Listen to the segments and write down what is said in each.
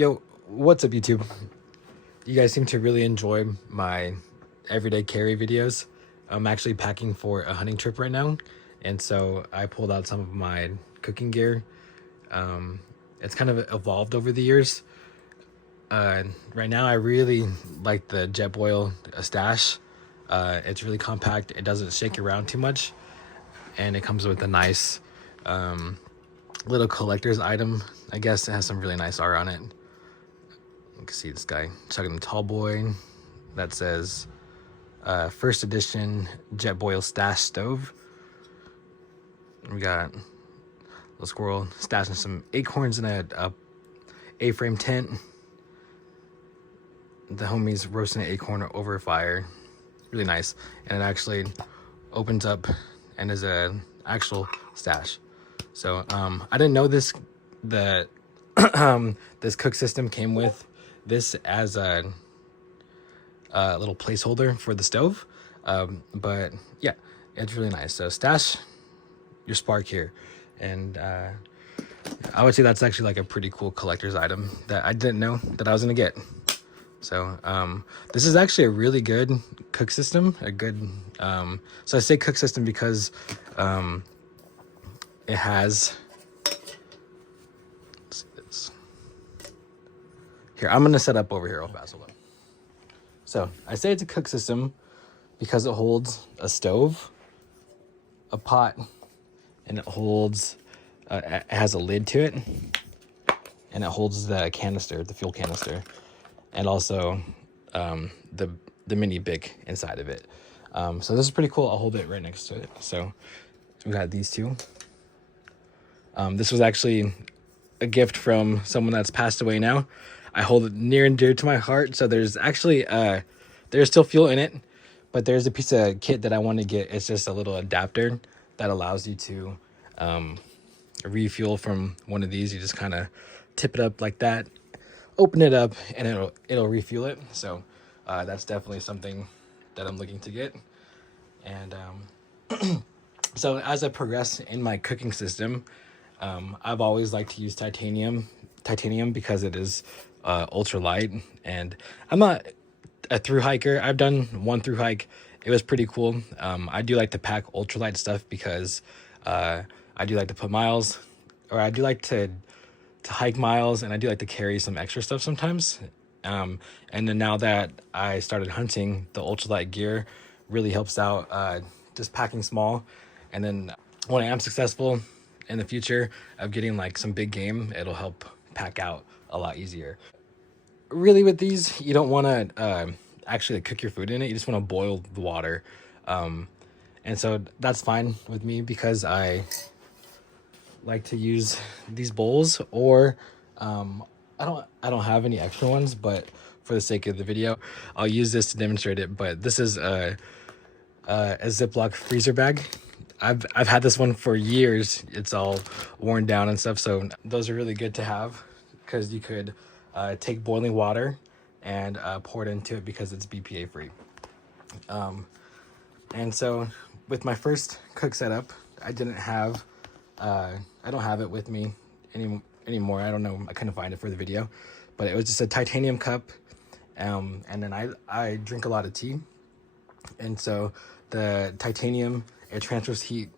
Yo, what's up YouTube? You guys seem to really enjoy my everyday carry videos. I'm actually packing for a hunting trip right now, and so I pulled out some of my cooking gear. It's kind of evolved over the years. Right now I really like the Jetboil stash. It's really compact, it doesn't shake around too much, and it comes with a nice little collector's item. I guess it has some really nice art on it. You can see this guy chugging the tall boy that says first edition Jetboil stash stove. We got a squirrel stashing some acorns in a A-frame tent. The homies roasting an acorn over a fire. Really nice. And it actually opens up and is a actual stash. So I didn't know this this cook system came with this as a little placeholder for the stove. But yeah, it's really nice. So stash your spark here. And I would say that's actually like a pretty cool collector's item that I didn't know that I was gonna get. So this is actually a really good cook system. So I say cook system because it has, let's see this. Here, I'm gonna set up over here real fast. Hold on. So I say it's a cook system because it holds a stove, a pot, and it holds, it has a lid to it, and it holds the canister, the fuel canister, and also the mini Bic inside of it. So this is pretty cool. I'll hold it right next to it. So we got these two. This was actually a gift from someone that's passed away now. I hold it near and dear to my heart. So there's actually there's still fuel in it, but there's a piece of kit that I want to get. It's just a little adapter that allows you to refuel from one of these. You just kind of tip it up like that, open it up, and it'll refuel it. So that's definitely something that I'm looking to get. And so as I progress in my cooking system, I've always liked to use titanium because it is ultra light, and I'm not a through hiker. I've done one through hike. It was pretty cool. I do like to pack ultralight stuff because I do like to put miles, or I do like to hike miles, and I do like to carry some extra stuff sometimes. And then now that I started hunting, the ultralight gear really helps out just packing small. And then when I am successful in the future of getting like some big game, it'll help pack out a lot easier. Really, with these, you don't want to actually cook your food in it. You just want to boil the water. And so that's fine with me because I like to use these bowls, or I don't have any extra ones, but for the sake of the video, I'll use this to demonstrate it. But this is a Ziploc freezer bag. I've had this one for years. It's all worn down and stuff, so those are really good to have because you could take boiling water and pour it into it because it's BPA free. And so with my first cook setup, I don't have it with me anymore. I don't know, I couldn't find it for the video, but it was just a titanium cup. And then I drink a lot of tea, and so the titanium, it transfers heat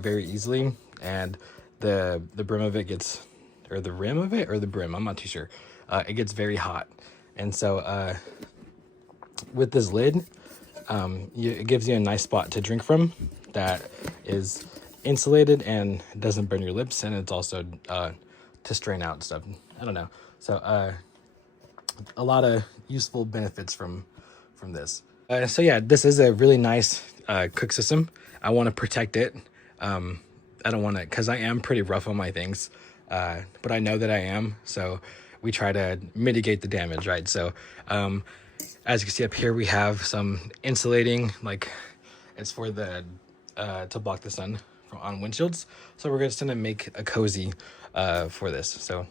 very easily, and the brim of it gets, or the rim of it, or the brim, I'm not too sure, it gets very hot. And so with this lid, it gives you a nice spot to drink from that is insulated and doesn't burn your lips, and it's also to strain out stuff. I don't know. So a lot of useful benefits from this. So yeah, this is a really nice cook system. I want to protect it. I don't want to, because I am pretty rough on my things, but I know that I am, so we try to mitigate the damage, right? So as you can see up here, we have some insulating, like it's for the to block the sun on windshields. So we're just gonna make a cozy for this. So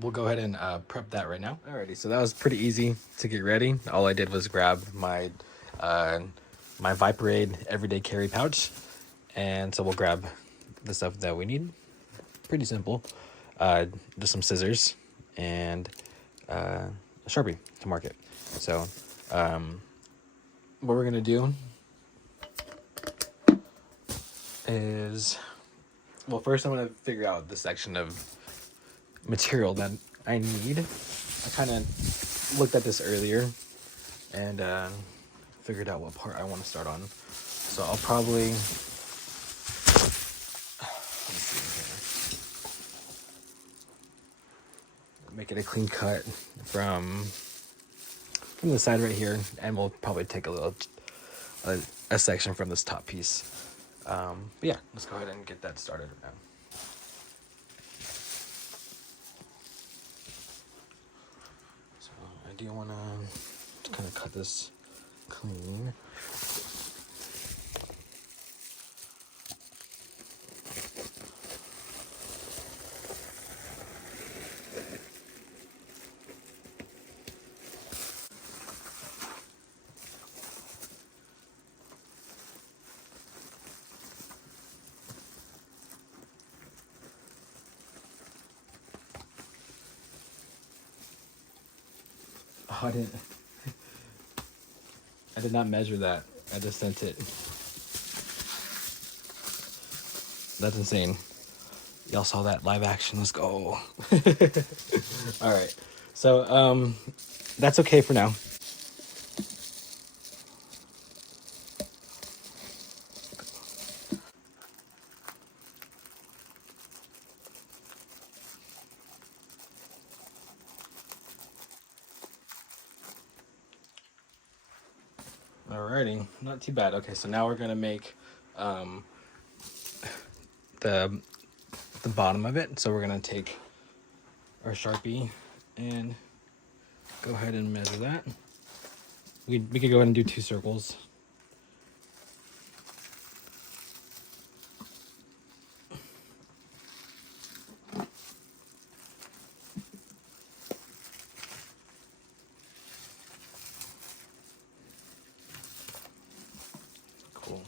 we'll go ahead and prep that right now. Alrighty, so that was pretty easy to get ready. All I did was grab my my Viperade everyday carry pouch, and so we'll grab the stuff that we need. Pretty simple. just some scissors and a Sharpie to mark it. So what we're gonna do is, well, first I'm gonna figure out the section of material that I need. I kind of looked at this earlier and figured out what part I want to start on. So I'll probably, let me see here. Make it a clean cut from the side right here, and we'll probably take a section from this top piece. But yeah, let's go ahead and get that started now. So I do want to kind of cut this clean. Oh, I did not measure that. I just sent it. That's insane. Y'all saw that live action. Let's go. All right. So that's okay for now. Alrighty, not too bad. Okay, so now we're gonna make the bottom of it. So we're gonna take our Sharpie and go ahead and measure that. We could go ahead and do 2 circles. Cool.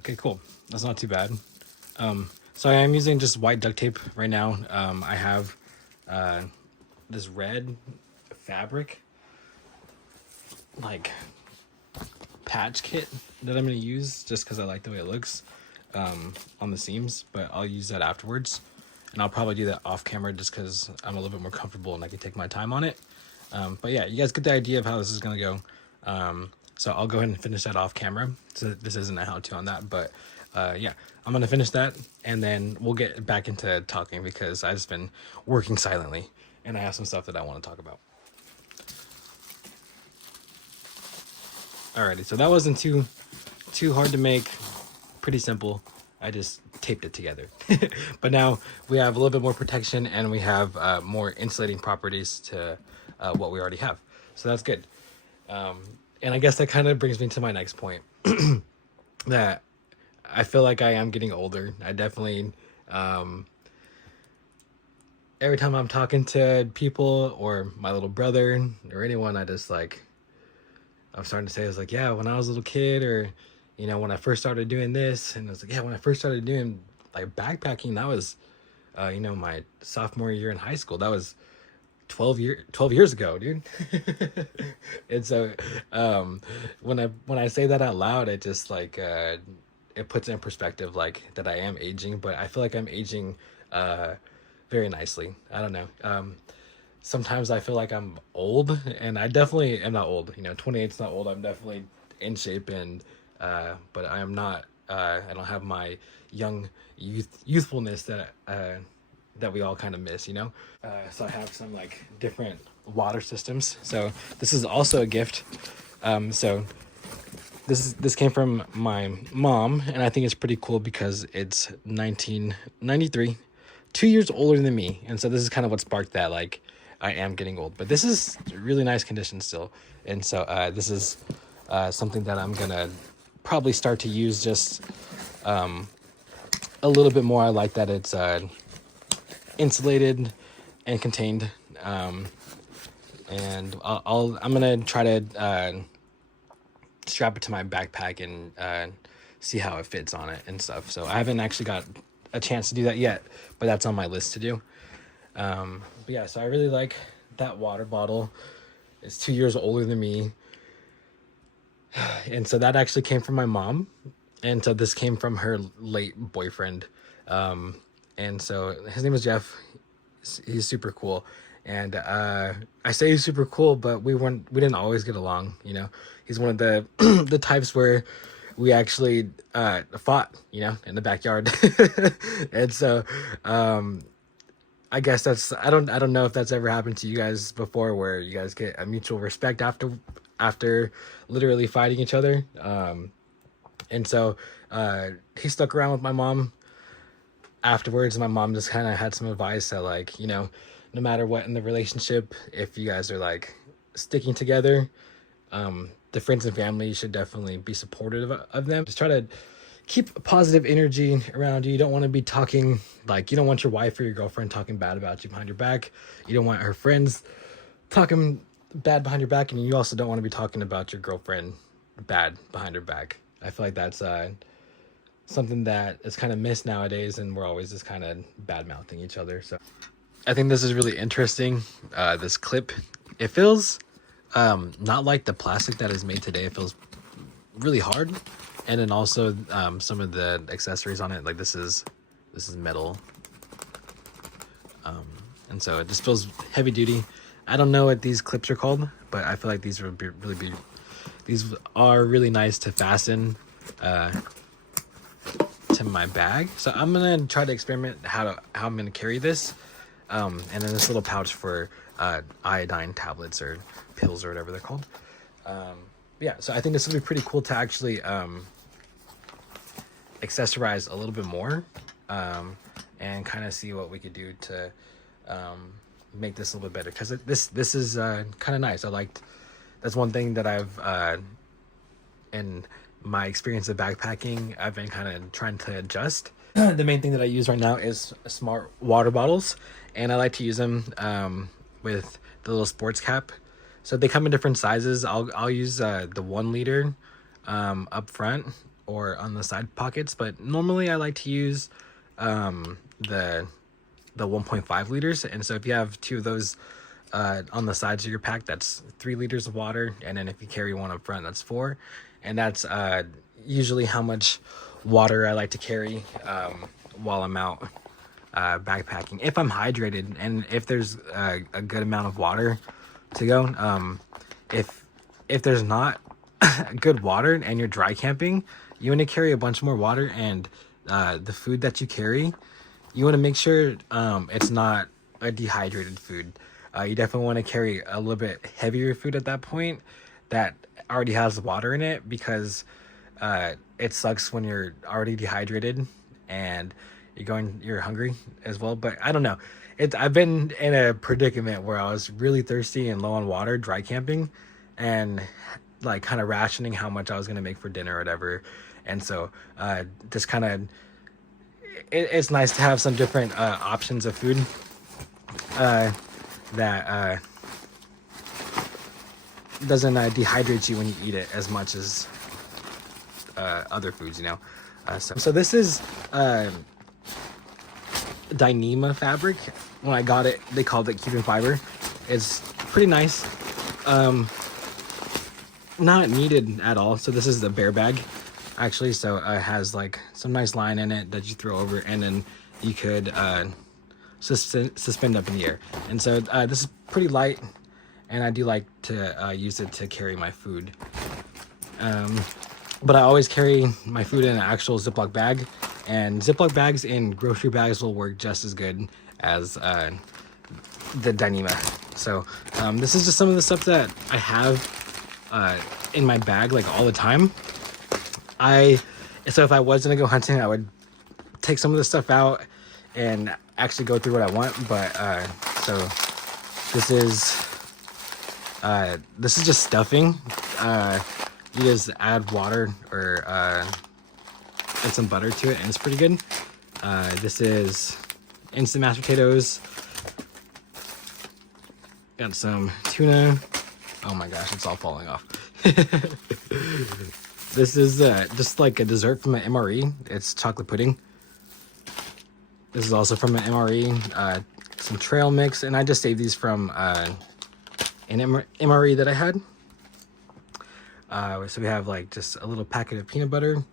Okay, cool. That's not too bad. So I am using just white duct tape right now. I have this red fabric, like, patch kit that I'm going to use just because I like the way it looks on the seams, but I'll use that afterwards. And I'll probably do that off camera just because I'm a little bit more comfortable and I can take my time on it. But yeah, you guys get the idea of how this is going to go. So I'll go ahead and finish that off camera. So this isn't a how-to on that, but yeah, I'm going to finish that and then we'll get back into talking because I've just been working silently and I have some stuff that I want to talk about. Alrighty, so that wasn't too hard to make, pretty simple. I just taped it together. But now we have a little bit more protection and we have more insulating properties to what we already have. So that's good. And I guess that kind of brings me to my next point. That I feel like I am getting older. I definitely, every time I'm talking to people or my little brother or anyone, I just like, I'm starting to say, I was like, yeah, when I was a little kid, or, you know, when I first started doing this, and I was like, yeah, when I first started doing like backpacking, that was, you know, my sophomore year in high school. That was 12 years ago, dude. And so when I say that out loud, it just like it puts in perspective like that I am aging, but I feel like I'm aging very nicely. I don't know. Sometimes I feel like I'm old, and I definitely am not old. You know, 28 is not old. I'm definitely in shape, and but I am not. I don't have my youthfulness that we all kind of miss, you know. So I have some like different water systems. So this is also a gift. So this came from my mom, and I think it's pretty cool because it's 1993, 2 years older than me, and so this is kind of what sparked that. Like, I am getting old. But this is really nice condition still. And so this is something that I'm going to probably start to use just a little bit more. I like that it's insulated and contained. And I'm going to try to strap it to my backpack and see how it fits on it and stuff. So I haven't actually got a chance to do that yet, but that's on my list to do. But yeah, so I really like that water bottle. It's 2 years older than me. And so that actually came from my mom. And so this came from her late boyfriend. And so his name is Jeff. He's super cool. And I say he's super cool, but we didn't always get along, you know. He's one of the the types where we actually fought, you know, in the backyard. And so I guess that's I don't know if that's ever happened to you guys before, where you guys get a mutual respect after literally fighting each other. And so he stuck around with my mom afterwards. My mom just kind of had some advice that, like, you know, no matter what in the relationship, if you guys are like sticking together, the friends and family should definitely be supportive of them. Just try to keep positive energy around you. You don't want to be talking, like, you don't want your wife or your girlfriend talking bad about you behind your back. You don't want her friends talking bad behind your back, and you also don't want to be talking about your girlfriend bad behind her back. I feel like that's something that is kind of missed nowadays, and we're always just kind of bad mouthing each other. So I think this is really interesting. This clip, it feels not like the plastic that is made today. It feels really hard. And then also some of the accessories on it, like this is metal. And so it just feels heavy duty. I don't know what these clips are called, but I feel like these are really nice to fasten to my bag. So I'm gonna try to experiment how I'm gonna carry this. And then this little pouch for iodine tablets or pills or whatever they're called. Yeah, so I think this will be pretty cool to actually accessorize a little bit more and kind of see what we could do to make this a little bit better, because this is kind of nice. That's one thing that I've in my experience of backpacking, I've been kind of trying to adjust. The main thing that I use right now is smart water bottles, and I like to use them with the little sports cap. So they come in different sizes. I'll use the 1 liter up front or on the side pockets, but normally I like to use the 1.5 liters. And so if you have 2 of those on the sides of your pack, that's 3 liters of water, and then if you carry 1 up front, that's 4. And that's usually how much water I like to carry while I'm out backpacking, if I'm hydrated and if there's a good amount of water to go. If there's not good water and you're dry camping, you want to carry a bunch more water, and the food that you carry, you want to make sure it's not a dehydrated food. You definitely want to carry a little bit heavier food at that point that already has water in it, because it sucks when you're already dehydrated and you're hungry as well. But I don't know, I've been in a predicament where I was really thirsty and low on water dry camping, and like kind of rationing how much I was going to make for dinner or whatever. And so just kind of it's nice to have some different options of food that doesn't dehydrate you when you eat it as much as other foods, you know. So this is Dyneema fabric. When I got it, they called it Cuban fiber. It's pretty nice. Not needed at all. So this is the bear bag, actually. So it has like some nice line in it that you throw over, and then you could suspend up in the air. And so this is pretty light, and I do like to use it to carry my food. But I always carry my food in an actual Ziploc bag, and Ziploc bags and grocery bags will work just as good as the Dyneema. So this is just some of the stuff that I have in my bag like all the time. So if I was gonna go hunting, I would take some of this stuff out and actually go through what I want. But so This is just stuffing. You just add water or add some butter to it, and it's pretty good. This is instant mashed potatoes. Got some tuna. Oh my gosh, it's all falling off. This is just like a dessert from an MRE. It's chocolate pudding. This is also from an MRE. Some trail mix, and I just saved these from an MRE that I had. So we have like just a little packet of peanut butter,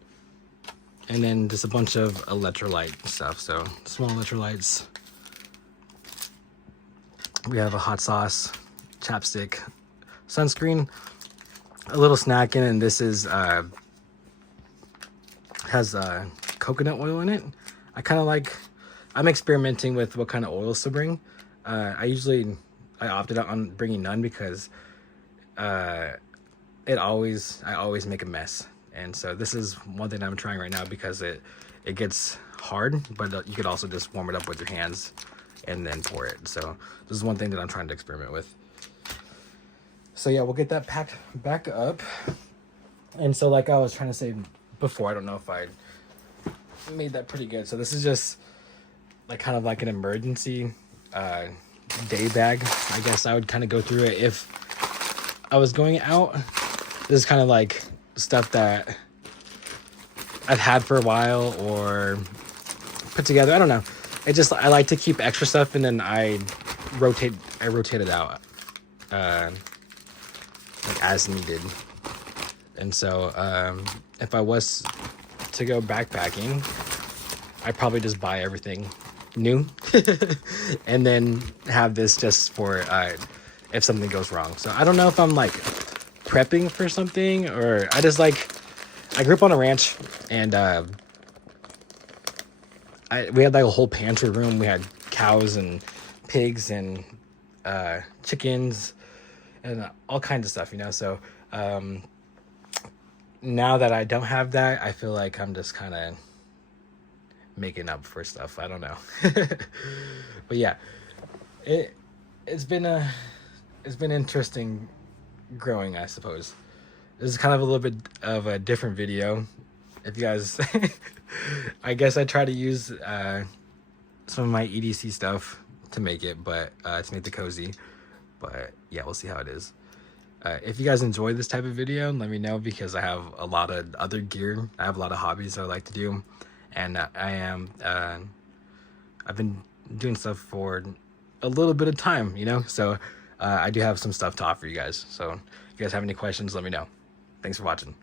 and then just a bunch of electrolyte stuff. So small electrolytes. We have a hot sauce, chapstick, sunscreen, a little snack in, and this is has coconut oil in it. I'm experimenting with what kind of oils to bring. I opted out on bringing none because I always make a mess, and so this is one thing I'm trying right now because it gets hard, but you could also just warm it up with your hands and then pour it. So this is one thing that I'm trying to experiment with. So yeah, we'll get that packed back up. And so like I was trying to say before, I don't know if I made that pretty good. So this is just like kind of like an emergency day bag. I guess I would kind of go through it if I was going out. This is kind of like stuff that I've had for a while or put together. I don't know. I like to keep extra stuff, and then I rotate it out like as needed. And so if I was to go backpacking, I'd probably just buy everything new and then have this just for if something goes wrong. So I don't know if I'm like prepping for something, or I grew up on a ranch, and we had like a whole pantry room. We had cows and pigs and chickens and all kinds of stuff, you know. So now that I don't have that, I feel like I'm just kind of making up for stuff. I don't know. But yeah, it's been interesting growing, I suppose. This is kind of a little bit of a different video. If you guys, I guess I try to use some of my EDC stuff to make it, but to make the cozy. But yeah, we'll see how it is. If you guys enjoy this type of video, let me know, because I have a lot of other gear. I have a lot of hobbies I like to do, and I've been doing stuff for a little bit of time, you know. So I do have some stuff to offer you guys. So if you guys have any questions, let me know. Thanks for watching.